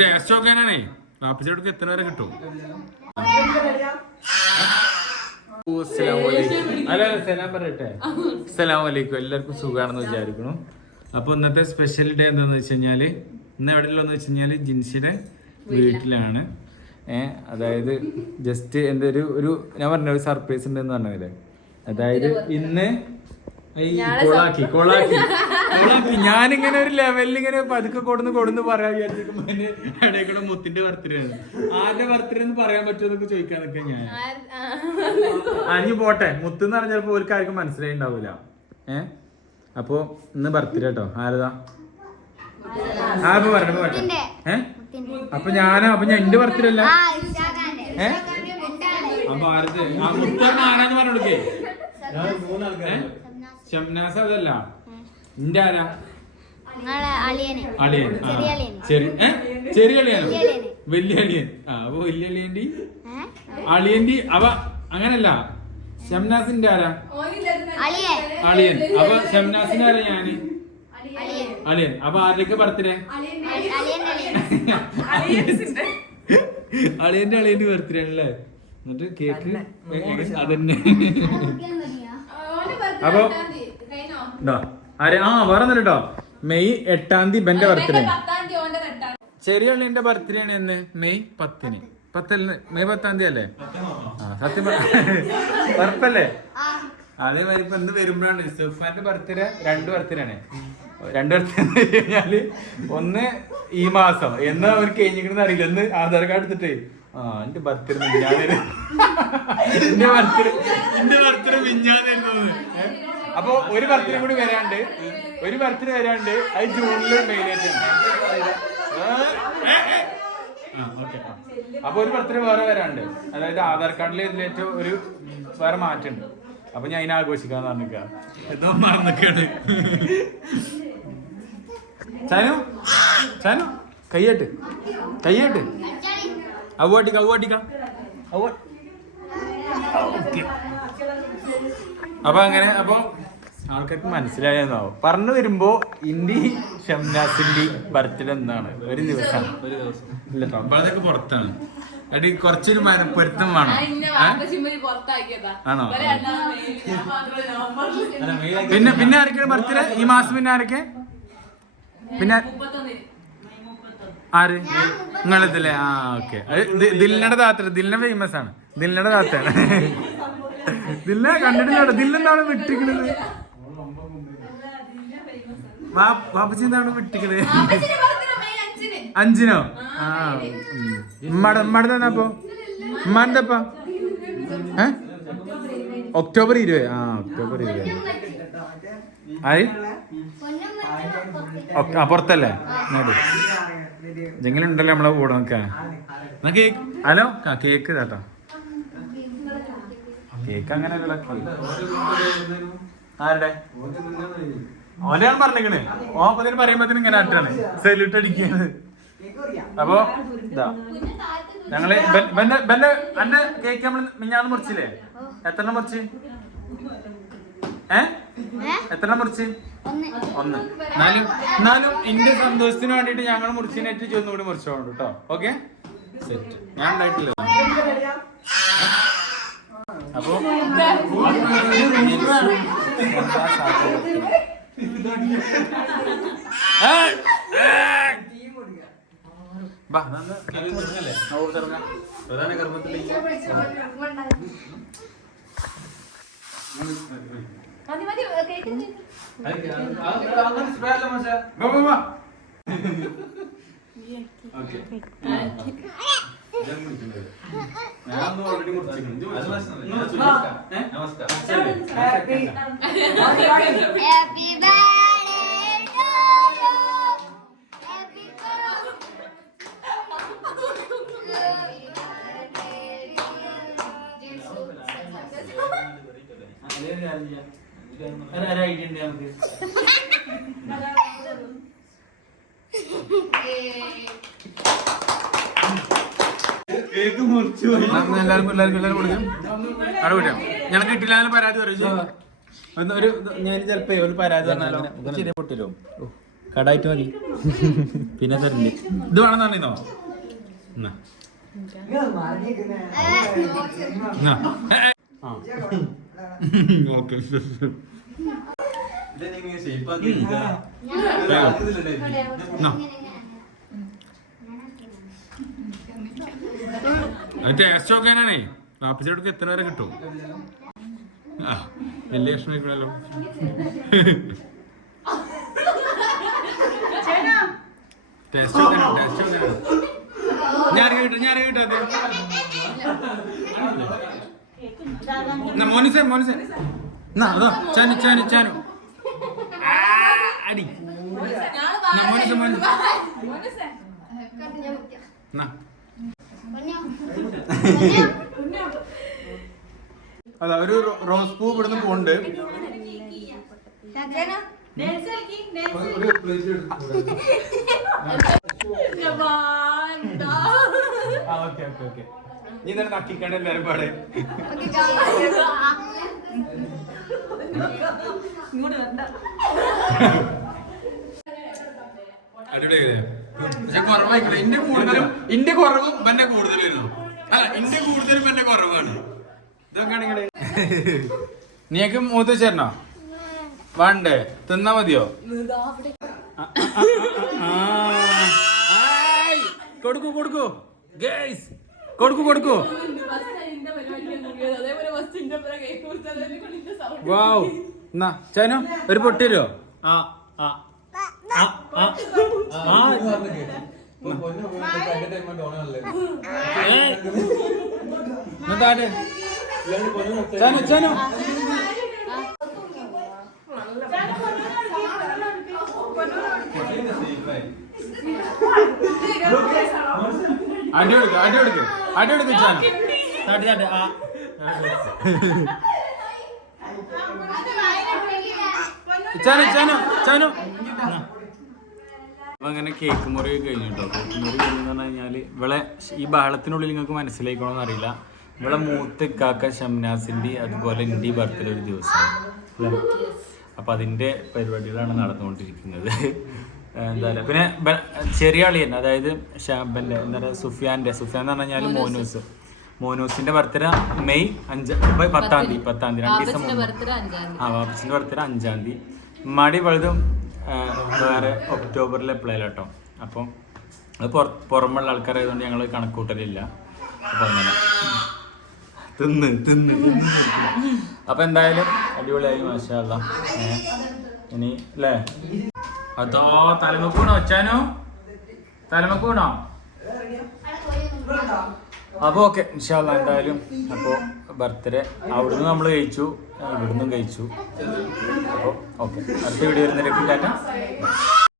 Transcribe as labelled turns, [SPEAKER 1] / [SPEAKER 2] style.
[SPEAKER 1] Taste നോക്കാനാണേ വാപ്പിച്ചോടക്ക് എത്ര വരെ കിട്ടും? ഹലോ സലാം പറയട്ടെ. അസ്സലാമു അലൈക്കും എല്ലാവർക്കും സുഖാണെന്ന് വിചാരിക്കണം അപ്പൊ ഇന്നത്തെ സ്പെഷ്യൽ ഡേ എന്താന്ന് വെച്ച് കഴിഞ്ഞാൽ ഇന്ന് എവിടെയുള്ളതെന്ന് വെച്ച് കഴിഞ്ഞാൽ ജിൻസിയുടെ വീട്ടിലാണ്. ഏഹ് അതായത് ജസ്റ്റ് എന്തൊരു ഒരു ഒരു ഞാൻ പറഞ്ഞ ഒരു സർപ്രൈസ് ഉണ്ടെന്ന് പറഞ്ഞില്ലേ? അതായത് ഇന്ന് ഈ കൊളാക്കി കൊളാക്കി. കൊളാക്കി. ഞാനിങ്ങനെ ഒരു ലെവലിൽ ഇങ്ങനെ പതുക്കെ കൊടുന്ന് കൊടുന്ന് പറയാൻ ഇടയിൽ കൂടെ മുത്തിന്റെ ബർത്ത്ഡേ ആണ്. ആരുടെ ബർത്ത്ഡേ എന്ന് പറയാൻ പറ്റുമെന്നൊക്കെ ചോദിക്കാൻ നിൽക്കാൻ ഞാൻ. അഞ്ഞു പോട്ടെ. മുത്ത് എന്ന് പറഞ്ഞാൽ ചിലപ്പോ ഒരു ആർക്കും മനസ്സിലായി ഉണ്ടാവൂല ഏ? അപ്പൊ ഇന്ന് ബർത്ത്ഡേ കേട്ടോ ആരതാ? ആ ഇപ്പൊ പറഞ്ഞു പോട്ടെ ഏ? അപ്പൊ ഞാനാ? അപ്പൊ ഞാൻ എന്റെ ബർത്ത്ഡേ അല്ല. ഏ? അപ്പൊ ആരത്? ആ മുത്താണ് ആരാന്ന് പറഞ്ഞു കൊടുക്കേ? ഷംനാസ് അതല്ല. എന്റെ ആരാ? അളിയൻ.
[SPEAKER 2] ചെറിയ.
[SPEAKER 1] ചെറിയ അളിയനോ?
[SPEAKER 2] വലിയ
[SPEAKER 1] അളിയൻ. ആ അപ്പൊ വലിയ അളിയന്റെ? അളിയന്റെ അവ അങ്ങനല്ല. ഷംനാസിന്റെ ആരാ?
[SPEAKER 2] അളിയൻ.
[SPEAKER 1] അപ്പൊ ഷംനാസിന്റെ ആരാ ഞാൻ?
[SPEAKER 2] അളിയൻ.
[SPEAKER 1] അപ്പൊ ആരുടെയൊക്കെ ബർത്ത്ഡേ?
[SPEAKER 2] അളിയന്റെ
[SPEAKER 1] അളിയന്റെ ബർത്ത്ഡേ ആണല്ലേ? എന്നിട്ട് കേക്ക്? അതന്നെ. അപ്പൊ അരെ ആരെ? ആ വേറെ കേട്ടോ മെയ് എട്ടാം തീയതി ബെന്റെ ബർത്ത്ഡേ ചെറിയ ഉള്ളിന്റെ ബർത്ത്ഡേ ആണ്. എന്ന് മെയ് പത്തിന്. പത്തല്ല മെയ് പത്താം തീയതി അല്ലേ? ആ സത്യം ഉറപ്പല്ലേ? അതേമാതിരി ഇപ്പൊ എന്ത് വരുമ്പോഴാണ് സുഫാന്റെ ബർത്ത്ഡേ രണ്ട് ബർത്ത്ഡേ ആണ്. രണ്ട് ബർത്ത്ഡേ കഴിഞ്ഞാൽ ഒന്ന് ഈ മാസം. എന്നാ അവർ കഴിഞ്ഞിരിക്കണെന്ന് അറിയില്ല. എന്ന് ആധാർ കാർഡ് എടുത്തിട്ട്. ആ? അപ്പൊ ഒരു ബർത്ത്ഡേ കൂടി വരാണ്ട്. ഒരു ബർത്ത്ഡേ വരാണ്ട്. അത് ജൂണിൽ അപ്പൊ ഒരു ബർത്ത്ഡേ വേറെ വരാണ്ട്. അതായത് ആധാർ കാർഡിൽ ഇതിലേറ്റവും ഒരു വേറെ മാറ്റമുണ്ട്. അപ്പൊ ഞാൻ അതിനെ ആഘോഷിക്കാന്ന് പറഞ്ഞിക്ക എന്തോ ചാനു? കയ്യട്ട് കയ്യട്ട് അവട്ടിക്ക അവട്ടിക്ക അപ്പൊ അങ്ങനെ അപ്പൊ ആൾക്കാർക്ക് മനസ്സിലായെന്നാവും പറഞ്ഞു വരുമ്പോ ഇന്ത്യ ഷംനാസിന്റെ ബർത്ത്ഡേ എന്നാണ് ഒരു ദിവസം. ഒരു ദിവസം. ഇല്ല അതൊക്കെ പുറത്താണ്. അടി കുറച്ചൊരു മനപ്പൊരുത്തം വേണം? ആണോ? പിന്നെ പിന്നെ ആരൊക്കെയാണ് ബർത്ത്ഡേ ഈ മാസം പിന്നെ ആരൊക്കെ? പിന്നെ ആര്? നിങ്ങളതല്ലേ ആ ഓക്കെ. ദില്ലിനടെ താത്ര ദിലിന ഫേമസ് ആണ്. ദില്ലിനടെ താത്ര ദില്ല കണ്ടിട്ടില്ല ദില്ലെന്താണ് വിട്ടിക്കണത് വാപ്പച്ചി എന്താണ് വിട്ടിക്കണത് അഞ്ചിനോ? ആ ഉമ്മട ഉമ്മട തന്നപ്പോ ഉമ്മാണ്ടപ്പ ഏ? ഒക്ടോബർ ഇരുപത്. ആ ഒക്ടോബർ ഇരുപത്. ആയി പുറത്തല്ലേ? ഉണ്ടല്ലോ നമ്മളെ കൂടെ നോക്കാ എന്നാ കേക്ക് ഹലോ? ആ കേക്ക് കേട്ടോ. കേക്ക് അങ്ങനെ ആരുടെ? ഓലെയാണ് ഞാൻ പറഞ്ഞേക്കണ് ഓ അപ്പൊ പറയുമ്പോ ഇങ്ങനെ ആട്ടാണ് സെല്യൂട്ട് അടിക്കുന്നത് അപ്പോ ഇതാ. ഞങ്ങൾ അന്നെ കേക്ക് നമ്മൾ മിഞ്ഞാന്ന് മുറിച്ചില്ലേ? എത്ര മുറിച്ച്? ഏ? എത്ര മുറിച്ച്?
[SPEAKER 2] ഒന്ന്.
[SPEAKER 1] എന്നാലും എന്നാലും എന്റെ സന്തോഷത്തിന് വേണ്ടിട്ട് ഞങ്ങൾ മുറിച്ചതിനായിട്ട് ചെന്ന് കൂടി മുറിച്ചോണ്ട് കേട്ടോ. ഓക്കെ? സെറ്റ്. ഞാൻ ഉണ്ടായിട്ടില്ല. അപ്പൊ? ഗർഭത്തിലേക്ക്. പ്രധാന കർമ്മത്തിലേക്ക്. മുറിച്ചില്ലേ? ഏ? അച്ഛല്ലേ?
[SPEAKER 2] ഹാപ്പി ബർത്ത്ഡേ
[SPEAKER 1] ഒരു- ഒരു ഉണ്ട് നമുക്ക്. എല്ലാവർക്കും എല്ലാവർക്കും കൊടുക്കാം. അവിടെ കിട്ടില്ല പരാതി ഒരു ഞാൻ ചിലപ്പോ ഒരു പരാതി പറഞ്ഞാലോ? ചെറിയ പൊട്ടില്ലോ
[SPEAKER 3] കടായിട്ട് മതി. പിന്നെ തരണ്ട്.
[SPEAKER 1] ഇത് വേണം പറഞ്ഞോ എന്നാ. ഓക്കേ. ടേസ്റ്റ് നോക്കാനാണേ നാപ്പത്തിയോടക്ക് എത്ര വരെ കിട്ടും? ആ വലിയ ഇഷ്ടം കഴിക്കണല്ലോ ടേസ്റ്റ് നോക്കാനാണ് ടേസ്റ്റ് നോക്കാനാണ് ഞാൻ കിട്ടും ഞാൻ കിട്ടും അത് എന്നാ മോനിസേ മോനിസേ. അതോ ചാനു ചാനു ചാനു. അടി. മോനിസേ മോനിസേ. അതാ ഒരു റോസ് പൂ ഇവിടുന്ന് പോണ്ട് ഓക്കെ ഓക്കെ ഓക്കെ. നീ തന്നെ നക്കിക്കണ്ട എല്ലാരും പാടെ. അടിപൊളിയായില്ലേ? പക്ഷെ കുറവായിക്കണേ. ഇന്റെ കൂടുതലും ഇന്റെ കുറവും എന്റെ കൂടുതലായിരുന്നു അല്ല ഇന്റെ കൂടുതലും എന്റെ കുറവാണ്. ഇതൊക്കെയാണെങ്കിൽ നീക്ക് മൂത്ത് ചേരണോ വേണ്ടേ? തിന്നാ മതിയോ. കൊടുക്കൂ കൊടുക്കൂ. ഗേയ്സ്. കൊടുക്കൂ കൊടുക്കൂ. വാവ്. എന്നാ ചേനോ ഒരു പൊട്ടി തരുമോ
[SPEAKER 3] ആ ആ ആ
[SPEAKER 1] ചേനു ചേനു. അടി കൊടുക്ക് അടി കൊടുക്ക്. അടി
[SPEAKER 3] ചാട്ടി ചാട്ടി. ആ.
[SPEAKER 1] ചേനു ചേനു ചേനു. അപ്പൊ അങ്ങനെ കേക്ക് മുറി കഴിഞ്ഞു കേട്ടോ കേക്ക് മുറി കഴിഞ്ഞു പറഞ്ഞു കഴിഞ്ഞാൽ ഇവിടെ ഈ ബഹളത്തിനുള്ളിൽ നിങ്ങൾക്ക് മനസ്സിലായിക്കണമെന്ന് അറിയില്ല. ഇവിടെ മൂത്ത് കാക്ക ഷംനാസിന്റെ അതുപോലെ എന്റെ ബർത്ത്ഡേ ഒരു ദിവസമാണ് അപ്പൊ അതിന്റെ പരിപാടികളാണ് നടന്നുകൊണ്ടിരിക്കുന്നത്. എന്താ പറയുക പിന്നെ ചെറിയ അളി അളിയൻ അതായത് ഷാബന്റെ എന്താ പറയുക സുഫിയാന്റെ സുഫിയാൻ എന്ന് പറഞ്ഞു കഴിഞ്ഞാൽ മോനൂസ്. മോനൂസിന്റെ ബർത്ത്ഡേ മെയ് അഞ്ച് പത്താം തീയതി പത്താം തീയതി രണ്ട് ദിവസം ആ വാപ്പച്ചിന്റെ ബർത്ത്ഡേ അഞ്ചാം തീയതി. മടി വലുതും വേറെ ഒക്ടോബറിൽ ഒക്ടോബറിലെ കേട്ടോ അപ്പം അത് പുറ പുറമുള്ള ആൾക്കാരായതുകൊണ്ട് ഞങ്ങൾ കണക്കൂട്ടലില്ല. അപ്പൊ അങ്ങനെ. തിന്ന് തിന്ന് തിന്ന്. അപ്പൊ എന്തായാലും അടിപൊളിയായി മാഷാല്ല ഇനി അല്ലേ അതോ തലമക്കൂണോ ഒച്ചാനോ തലമക്കൂണോ? അപ്പോൾ ഓക്കെ ഇൻഷാല്ല എന്തായാലും അപ്പോൾ ബർത്ത്ഡേ അവിടുന്ന് നമ്മൾ കഴിച്ചു ഇവിടുന്നും കഴിച്ചു. അപ്പോൾ ഓക്കെ അടുത്ത വീഡിയോ വരുന്നതിലേക്ക് ടാറ്റ.